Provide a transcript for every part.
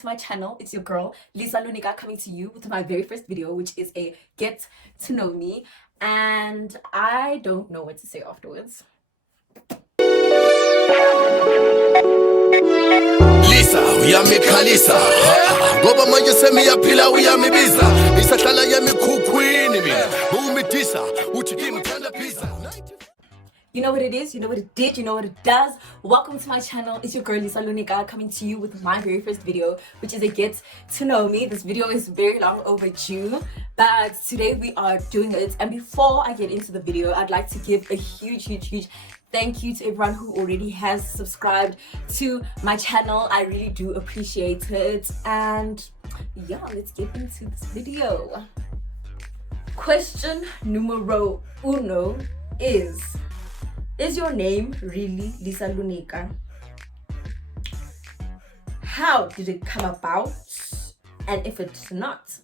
To my channel, it's your girl Lisa Lunica coming to you with my very first video, which is a get to know me, and I don't know what to say afterwards. Lisa uyamikhalisa ngoba manje semiyaphila uyamibiza isahlala yemikhukhwini mina umidisa uthi kimi thanda pizza. You know what it is, you know what it did, you know what it does. Welcome to my channel. It's your girl Lisa Lunica coming to you with my very first video, which is a get to know me. This video is very long overdue, but today we are doing it. And before I get into the video, I'd like to give a huge thank you to everyone who already has subscribed to my channel. I really do appreciate it. And yeah, let's get into this video. Question numero uno is your name really Lisa Lunica? How did it come about? And if it's not,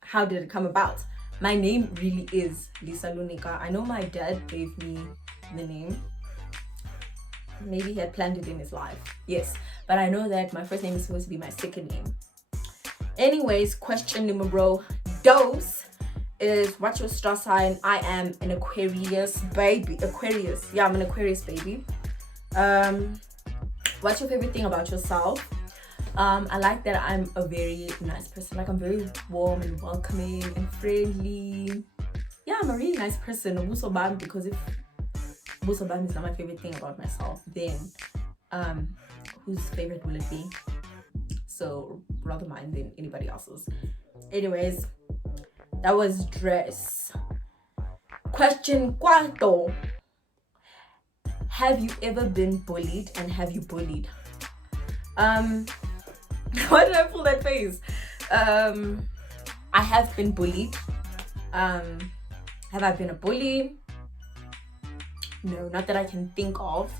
how did it come about? My name really is Lisa Lunica. I know my dad gave me the name. Maybe he had planned it in his life. Yes. But I know that my first name is supposed to be my second name. Anyways, question numero dos is what's your star sign? I am an Aquarius baby. Yeah, I'm an Aquarius baby. What's your favorite thing about yourself? I like that I'm a very nice person. Like, I'm very warm and welcoming and friendly. Yeah, I'm a really nice person. Because if Busobam is not my favorite thing about myself, then whose favorite will it be? So rather mine than anybody else's. Anyways, that was dress. Question cuarto. Have you ever been bullied, and have you bullied? Why did I pull that face? I have been bullied. Have I been a bully? No, not that I can think of.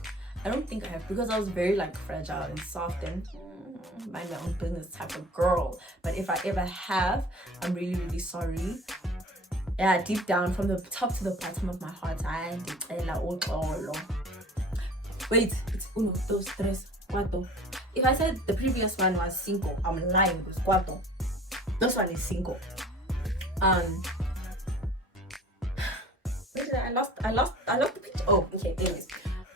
I don't think I have, because I was very fragile and soft and mind my own business type of girl. But if I ever have, I'm really sorry. Yeah, deep down, from the top to the bottom of my heart, I wait, it's uno, dos, tres, cuatro. If I said the previous one was cinco, I'm lying. It was cuatro. This one is cinco. I lost the picture. Oh, okay. Anyways,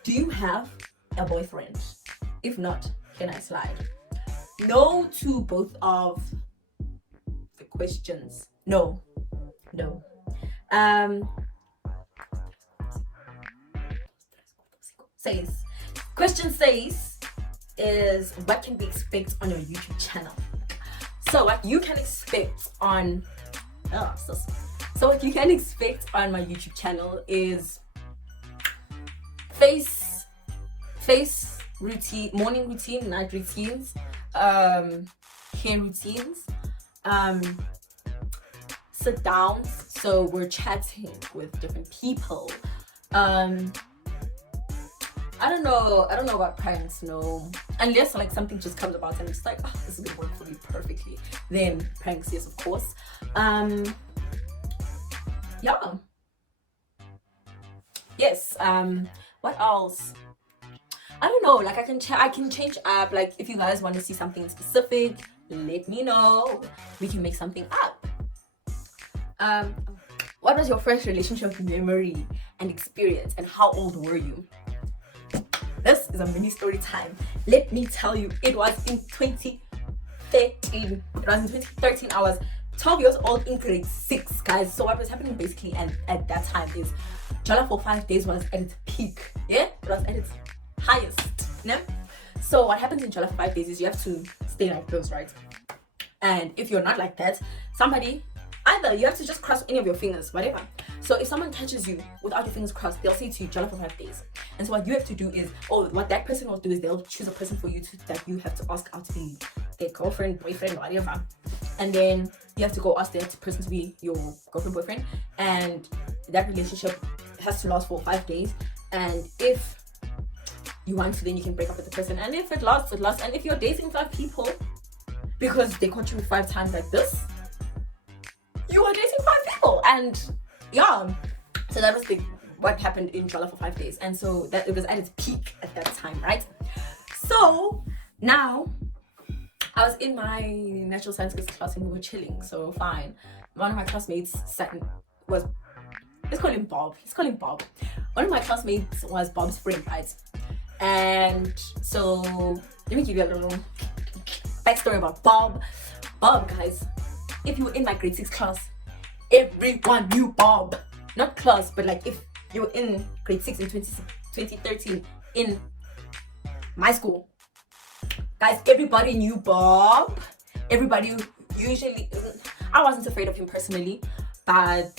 do you have a boyfriend? If not, can I slide? No to both of the questions. No. Question says is what can we expect on your YouTube channel? So what you can expect on what you can expect on my YouTube channel is face routine, morning routine, night routines, hair routines, sit downs. So we're chatting with different people. I don't know about pranks, no. Unless something just comes about and it's like, oh, this is gonna work for me perfectly. Then pranks, yes, of course. Yeah. Yes. What else? I don't know. I can change up. If you guys want to see something specific, let me know. We can make something up. What was your first relationship memory and experience, and how old were you? This is a mini story time. Let me tell you, it was in 2013. It was in 2013. I was 12 years old in grade 6, guys. So what was happening basically at that time is Jollof for 5 days was at its peak. Yeah, it was at its highest. Yeah. So what happens in Jollof for 5 days is you have to stay like those, right? And if you're not like that, either you have to just cross any of your fingers, whatever. So if someone catches you without your fingers crossed, they'll say to you, Jollof for 5 days. And so what you have to do is, what that person will do is they'll choose a person for you that you have to ask out to be their girlfriend, boyfriend, whatever. And then you have to go ask that person to be your girlfriend, boyfriend. And that relationship has to last for 5 days. And if you want to, then you can break up with the person. And if it lasts, it lasts. And if you're dating 5 people because they caught you 5 times like this, you are dating 5 people. And yeah, so that was what happened in Jollof for 5 days. And so that it was at its peak at that time, right? So now I was in my natural sciences class and we were chilling, so fine. One of my classmates let's call him Bob. Let's call him Bob. One of my classmates was Bob's friend, right? And so let me give you a little backstory about Bob. Bob, guys, if you were in my grade 6 class, everyone knew Bob. Not class, but like if you were in grade 6 in 2013 in my school, guys, everybody knew Bob. Everybody usually, I wasn't afraid of him personally, but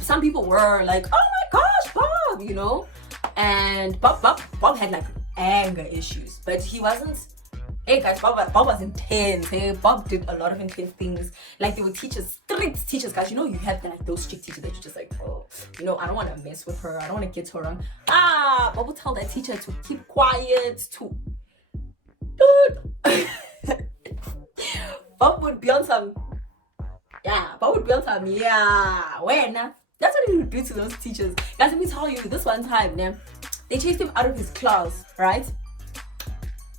some people were like, oh my gosh, Bob, you know. And Bob had like anger issues, but he wasn't. Hey guys, Bob was intense. Hey, Bob did a lot of intense things. Like there were teachers, strict teachers, guys. You know, you have like those strict teachers that you just like, oh, you know, I don't want to mess with her. I don't want to get her wrong. Bob would tell that teacher to keep quiet. Dude, Bob would be on some. Yeah, Bob would be on some. Yeah, when that's what he would do to those teachers. Guys, let me tell you, this one time, they chased him out of his class, right?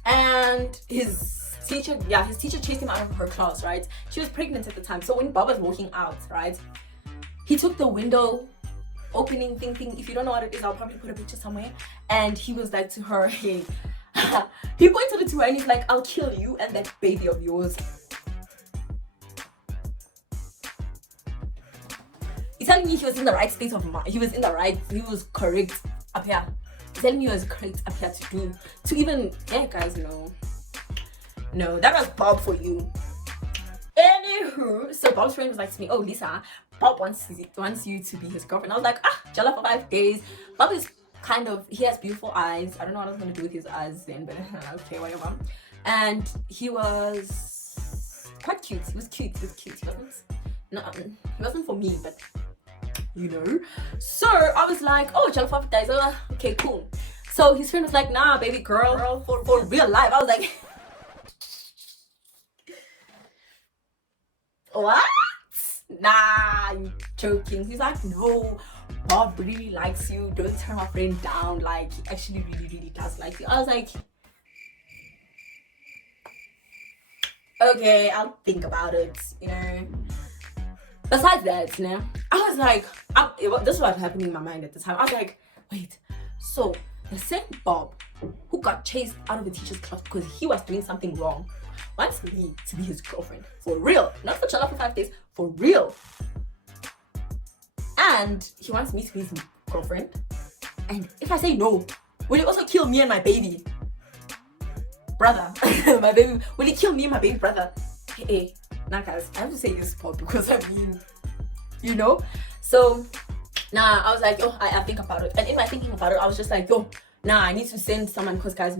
And his teacher chased him out of her class, right? She was pregnant at the time. So when Bob was walking out, right, he took the window opening thing. If you don't know what it is, I'll probably put a picture somewhere. And he was like to her, hey, he pointed it to her and he's like, I'll kill you and that baby of yours. He's telling me he was in the right state of mind. He was correct up here. Telling me he was correct up here to even, yeah guys, no, that was Bob for you. Anywho, so Bob's friend was like to me, oh Lisa, Bob wants you to be his girlfriend. I was like, Jella for 5 days. Bob is he has beautiful eyes. I don't know what I was gonna do with his eyes then, but okay, whatever. And he was quite cute. He was cute. He wasn't for me, but you know. So I was like, oh, Jella for 5 days. Okay, cool. So his friend was like, nah, baby girl, for real life. I was like, what? Nah, you joking. He's like, no, Bob really likes you. Don't turn my friend down. Like, he actually really does like you. I was like, okay, I'll think about it, you know. Besides that, I was like, this is what happened in my mind at the time. I was like, wait, so the same Bob who got chased out of the teacher's class because he was doing something wrong wants me to be his girlfriend. For real. Not for Chala for 5 days. For real. And he wants me to be his girlfriend. And if I say no, will he also kill me and my baby brother? My baby. Will he kill me and my baby brother? Hey, nah guys, I have to say this part because I mean, you know. So I was like, I think about it. And in my thinking about it, I was just like, I need to send someone because guys, I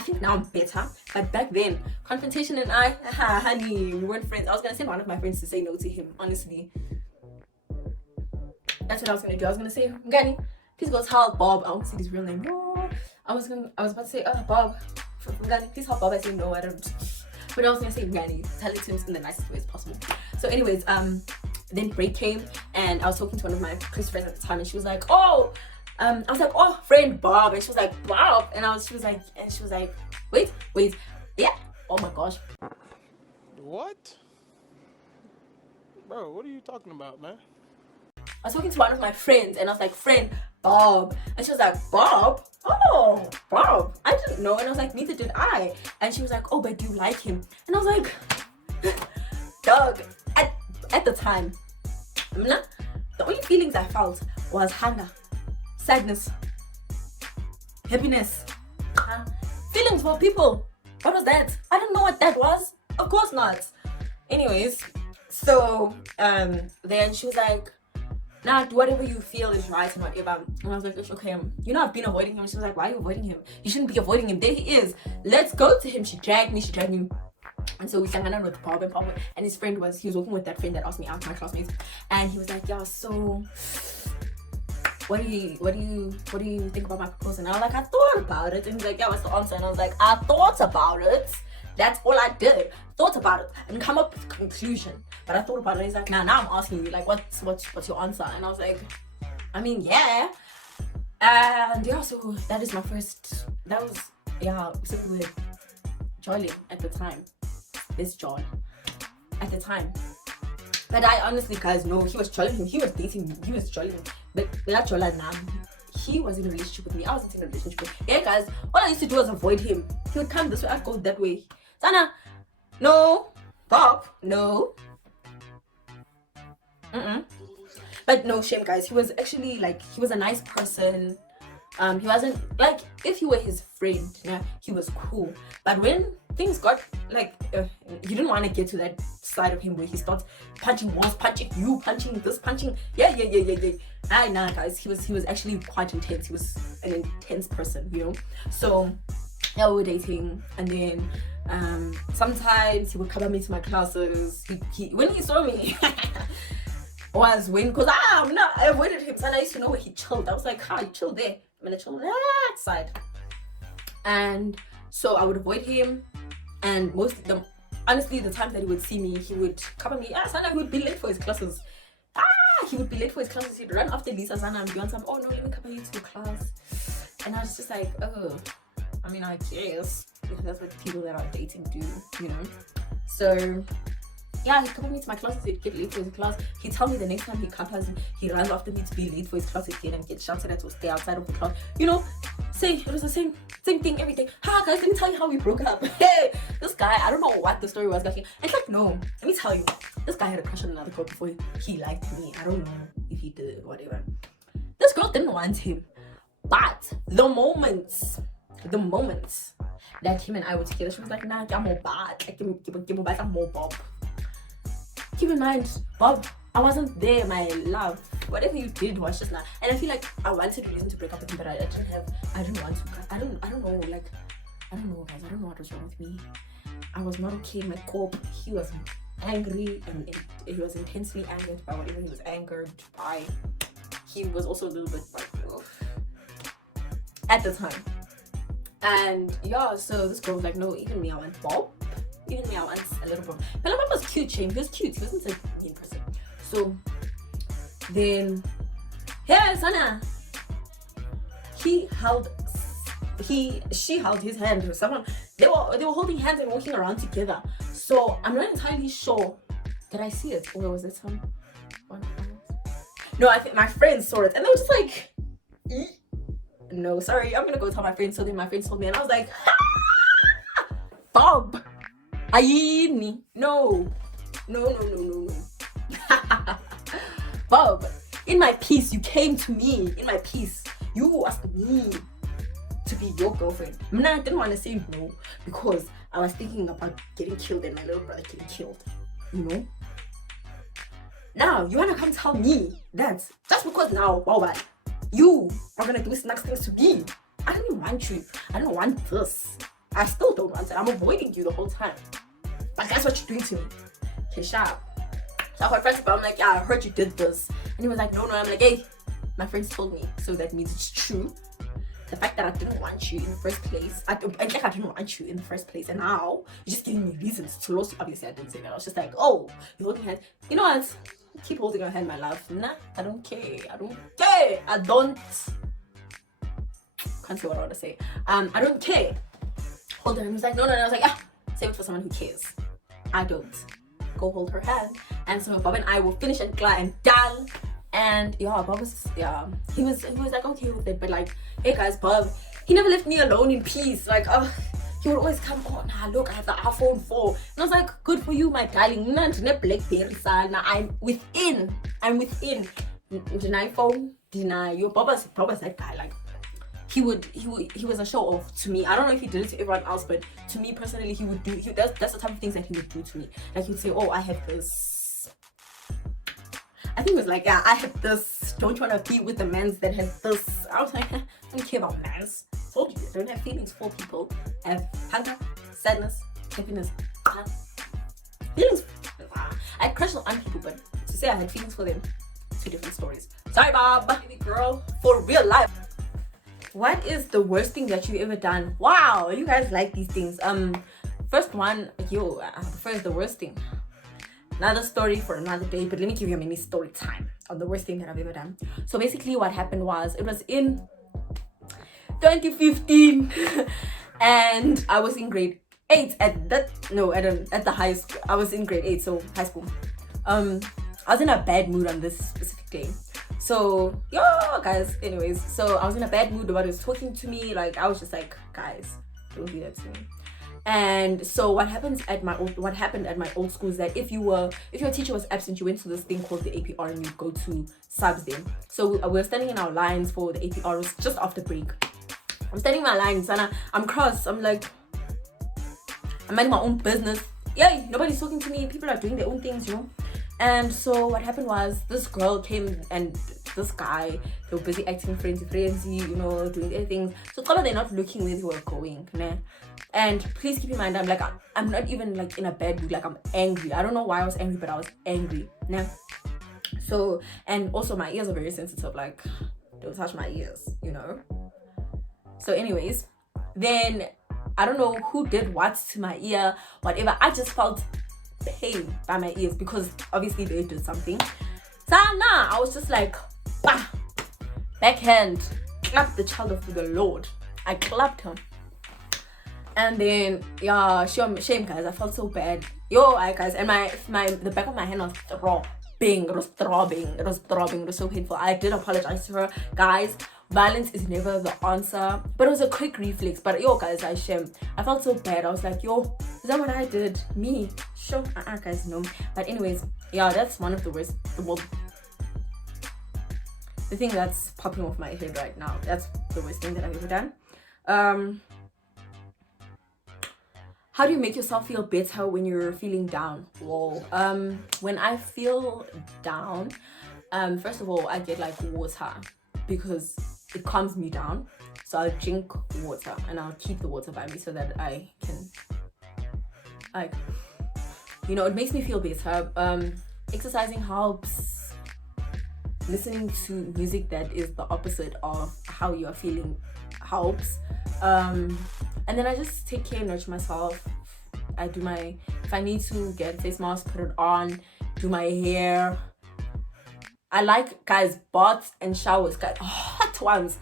think now I'm better. But back then, confrontation and honey, we weren't friends. I was gonna send one of my friends to say no to him, honestly. That's what I was gonna do. I was gonna say, Ngani, please go tell Bob. I won't say his real name. No. I was about to say, Bob, Ngani, please help Bob. I say no, I don't. But I was gonna say Ngani, tell it to him in the nicest way as possible. So anyways, then break came and I was talking to one of my close friends at the time and she was like, I was like, friend Bob, and she was like, Bob, and she was like, wait, yeah, oh my gosh. What? Bro, what are you talking about, man? I was talking to one of my friends and I was like, friend Bob, and she was like, Bob? Oh, Bob, I didn't know. And I was like, neither did I. And she was like, but do you like him? And I was like, dog, at the time, the only feelings I felt was hunger, sadness, happiness, feelings for people. What was that? I don't know what that was. Of course not. Anyways, so then she was like, do whatever you feel is right and whatever. And I was like, okay, I've been avoiding him. She was like, why are you avoiding him? You shouldn't be avoiding him. There he is. Let's go to him. She dragged me. And so we sang around with Bob and his friend he was working with that friend that asked me out, my classmates. And he was like, so what do you think about my proposal? And I was like, I thought about it. And he's like, what's the answer? And I was like, I thought about it. That's all I did. Thought about it and come up with a conclusion. But I thought about it. He's like, now I'm asking you, like, what's your answer? And I was like, I mean, yeah. And yeah, so that is my first. That was so we were jolly at the time. This John at the time. But I honestly, guys, no, he was trolling him. He was dating me. He was trolling me. But not trolling now. He was in a relationship with me. I wasn't in a relationship with him. Yeah, guys, all I used to do was avoid him. He would come this way, I'd go that way. Sana, no. Bob, no. But no shame, guys. He was actually like, he was a nice person. He wasn't like, if you were his friend, yeah, he was cool. But when things got like, you didn't want to get to that side of him where he starts punching walls, punching you, punching this, punching yeah. Nah, guys, he was actually quite intense. He was an intense person, you know. So yeah, we were dating, and then sometimes he would come into my classes. He when he saw me. Was when, because I avoided him, and I used to know where he chilled. I was like, you chill there. I'm gonna chill on that side. And so I would avoid him, and honestly, the times that he would see me, he would cover me. Sana, he would be late for his classes. He would be late for his classes. He'd run after Lisa, Sana, and be on some, oh no, let me cover you to class. And I was just like, oh, I mean, I guess that's what people that are dating do, you know. So yeah, he'd come with me to my classes, he'd get late for his class. He'd tell me the next time he covers, he runs after me to be late for his class again and get shouted at to stay outside of the class. You know, it was the same thing every day. Guys, let me tell you how we broke up. Hey, this guy, I don't know what the story was like. It's like, no, let me tell you, this guy had a crush on another girl before he liked me. I don't know if he did, whatever. This girl didn't want him. But the moments that him and I were together, she was like, nah, I'm more bad. I'm more Bob. Keep in mind, Bob, I wasn't there, my love. Whatever you did was just not. And I feel like I wanted reason to break up with him, but I didn't want to. I don't know, like, I don't know, guys. I don't know what was wrong with me. I was not okay. My corp, he was angry, and he was intensely angered by whatever he was angered by. He was also a little bit like, at the time. And yeah, so this girl was like, no, even me, I want Bob. Even me, I want a little bit. But Bob was cute, Shane. He was cute. He wasn't a mean person. So then, hey, Sana. She held his hand with someone. They were holding hands and walking around together. So I'm not entirely sure. Did I see it? Or was it someone? No, I think my friends saw it, and they were just like, no, sorry, I'm gonna go tell my friends. So then my friends told me, and I was like, Bob, Ayini, no. Bob, in my peace, you came to me. In my peace, you asked me to be your girlfriend. I didn't want to say no because I was thinking about getting killed and my little brother getting killed, you know. Now you wanna come tell me that just because now, you are gonna do next things to me. I don't want you. I don't want this. I still don't want it. I'm avoiding you the whole time. But that's what you're doing to me. Okay, shut up. So I called friends, but I'm like, yeah, I heard you did this. And he was like, no. I'm like, hey, my friends told me, so that means it's true. The fact that I didn't want you in the first place, I didn't want you in the first place, and now you're just giving me reasons to lose you. Obviously, I didn't say that. I was just like, oh, you're holding hands. You know what? Keep holding your hand, my love. Nah, I don't care. Can't say what I want to say. I don't care. Hold her. He was like, no. I was like, save it for someone who cares. I don't. Go hold her hand. And so Bob and I will finish and done. And yeah, Bob was he was like okay with it, but like, hey guys, Bob, he never left me alone in peace. Like, he would always come on. Look, I have the iPhone 4. And I was like, good for you, my darling. BlackBerry, son. I'm within. Deny phone. Deny your Boba's that guy. Like, he was a show off to me. I don't know if he did it to everyone else, but to me personally, he would do. That's the type of things that he would do to me. Like, he would say, oh, I have this. I think it was like, I have this. Don't you want to be with the man that has this? I was like, I don't care about mans. Told you, I don't have feelings for people. I have hunger, sadness, happiness. Feelings. I had crush on people, but to say I had feelings for them, two different stories. Sorry, Bob. Baby girl, for real life. What is the worst thing that you've ever done? Wow, you guys like these things. First one, first the worst thing. Another story for another day, but let me give you a mini story time on the worst thing that I've ever done. So basically what happened was, it was in 2015. And I was in grade 8 at that, no, at the high school. I was in grade 8, so high school. I was in a bad mood on this specific day. So, yeah, guys, anyways, so I was in a bad mood. Nobody was talking to me. Like, I was just like, guys, don't do that to me. And so what happened at my old school is that if your teacher was absent, you went to this thing called the APR and you go to subs then. So we were standing in our lines for the APR. It was just after break. I'm standing in my lines and I'm cross. I'm like, I'm minding my own business. Yeah, nobody's talking to me. People are doing their own things, you know. And so what happened was this girl came and this guy, they were busy acting frenzy, you know, doing their things. So they're not looking where they were going, nah. And please keep in mind, I'm not even like in a bad mood, like I'm angry. I don't know why I was angry, but I was angry, nah. So, and also my ears are very sensitive, like don't touch my ears, you know. So anyways, then I don't know who did what to my ear, whatever. I just felt pain by my ears because obviously they did something. So nah, I was just like, bah, backhand, clap the child of the Lord. I clapped him. And then, yeah, shame guys, I felt so bad. Yo, guys, and the back of my hand was throbbing. It was so painful. I did apologize to her. Guys, violence is never the answer, but it was a quick reflex. But yo, guys, I felt so bad. I was like, yo, is that what I did? Me? Sure, guys, no. But anyways, yeah, that's one of the worst. The thing that's popping off my head right now. That's the worst thing that I've ever done. How do you make yourself feel better when you're feeling down? Whoa. When I feel down, first of all, I get like water because it calms me down. So I'll drink water and I'll keep the water by me so that I can, like, you know, it makes me feel better. Exercising helps. Listening to music that is the opposite of how you're feeling helps. And then I just take care and nurture myself. I do if I need to get face mask, put it on, do my hair. I like, guys, baths and showers, guys, hot ones.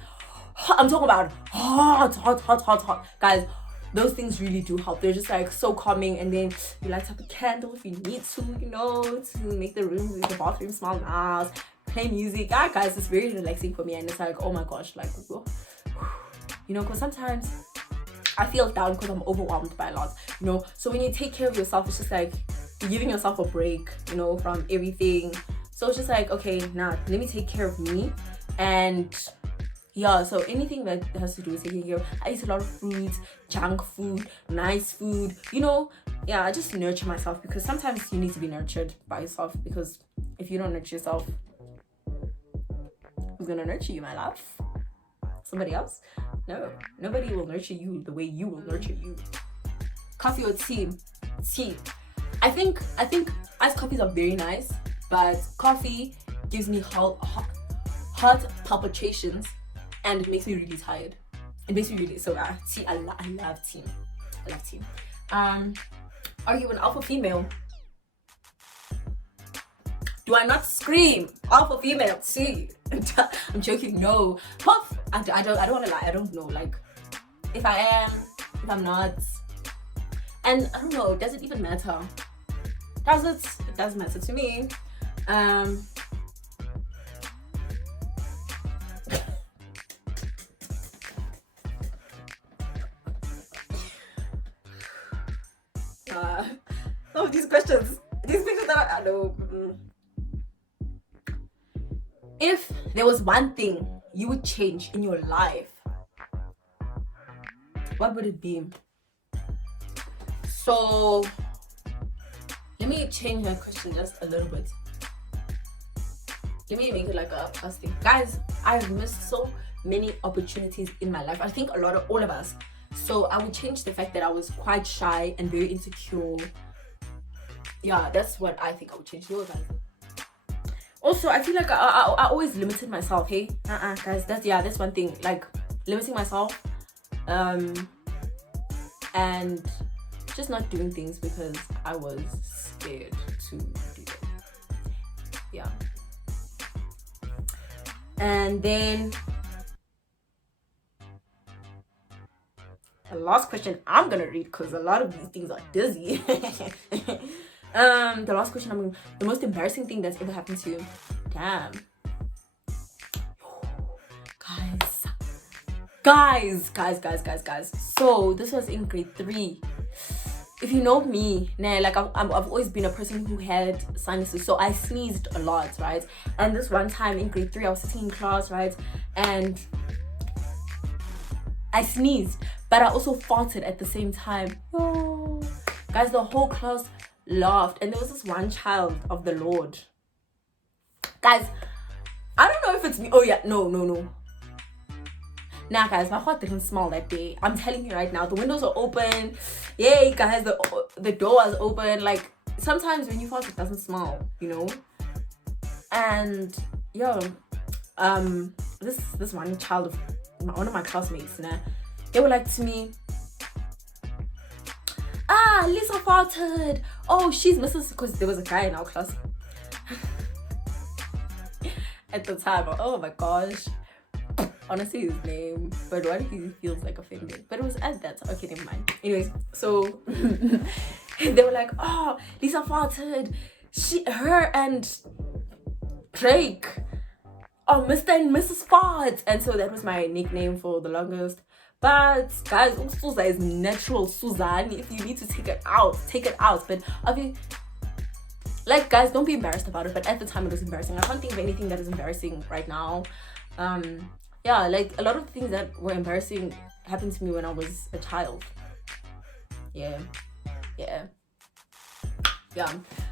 I'm talking about hot. Guys, those things really do help. They're just like so calming. And then you light up a candle if you need to, you know, to make the bathroom smell nice. Play music. Yeah, guys, it's very relaxing for me. And it's like, oh my gosh, like, you know, because sometimes I feel down because I'm overwhelmed by a lot, you know. So when you take care of yourself, it's just like you're giving yourself a break, you know, from everything. So it's just like, okay, now let me take care of me. And yeah, so anything that has to do with taking care of, I eat a lot of fruits, junk food, nice food, you know. Yeah, I just nurture myself because sometimes you need to be nurtured by yourself, because if you don't nurture yourself, who's gonna nurture you, my love? Somebody else? No, nobody will nurture you the way you will nurture you. Coffee or tea? Tea. I think iced coffees are very nice, but coffee gives me heart palpitations and it makes me really tired. It makes me really tea. I love tea. I love tea. Are you an alpha female? Do I not scream alpha female? Tea. I'm joking. No. Puff. I don't want to lie. I don't know. Like, if I am, if I'm not, and I don't know. Does it even matter? Does it? It does matter to me. Some of these questions that I know. If there was one thing you would change in your life, what would it be? So let me change my question just a little bit. Let me make it like a first thing. Guys, I've missed so many opportunities in my life. I think all of us. So I would change the fact that I was quite shy and very insecure. Yeah, that's what I think I would change. You guys. Also, I feel like I always limited myself. Hey, guys, that's one thing. Like limiting myself, and just not doing things because I was scared to do it. Yeah. And then the last question I'm gonna read, because a lot of these things are dizzy. The last question the most embarrassing thing that's ever happened to you. Damn. Guys. So this was in grade 3. If you know me, like I've always been a person who had sinuses, so I sneezed a lot, right? And this one time in grade 3, I was sitting in class, right, and I sneezed, but I also farted at the same time. Oh, guys, the whole class laughed, and there was this one child of the Lord. Guys, I don't know if it's me. Oh yeah, no. Nah, guys, my heart didn't smell that day. I'm telling you right now, the windows are open. Yay, guys, the door was open. Like, sometimes when you fart, it doesn't smell, you know? And, this one child of one of my classmates, they were like to me, Lisa farted. Oh, she's Mrs. Because there was a guy in our class at the time. Oh my gosh. Honestly, his name, but what if he feels like offended? But it was at that time. Okay, never mind. Anyways, so they were like, oh, Lisa farted. Her and Drake. Oh, Mr. and Mrs. Fart. And so that was my nickname for the longest. But guys, Suza is natural Suzanne. If you need to take it out, take it out. But obviously, like, guys, don't be embarrassed about it. But at the time, it was embarrassing. I can't think of anything that is embarrassing right now. Yeah, like a lot of things that were embarrassing happened to me when I was a child. Yeah.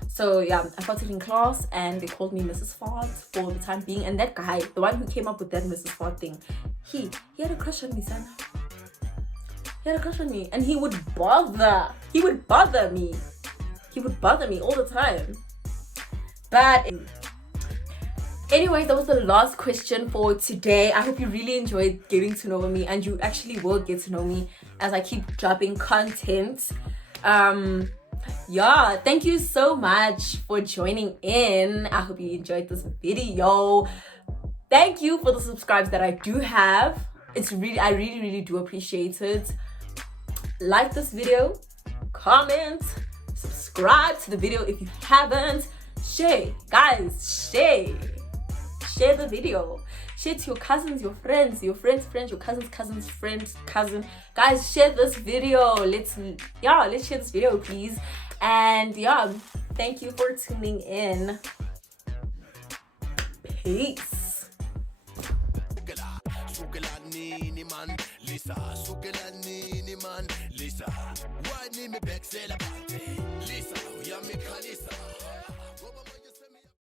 So yeah, I farted in class and they called me Mrs. Fart for the time being. And that guy, the one who came up with that Mrs. Fart thing, he had a crush on me, son. He had a crush on me, and he would bother me. He would bother me all the time. But anyway, that was the last question for today. I hope you really enjoyed getting to know me, and you actually will get to know me as I keep dropping content. Yeah, thank you so much for joining in. I hope you enjoyed this video. Thank you for the subscribes that I do have. I really do appreciate it. Like this video, comment, subscribe to the video if you haven't. Share, guys, share the video. Share to your cousins, your friends, your cousins, friends, cousin. Guys, share this video. Let's share this video, please. And yeah, thank you for tuning in. Peace. Lisa, why need me back? Lisa, we are me Lisa.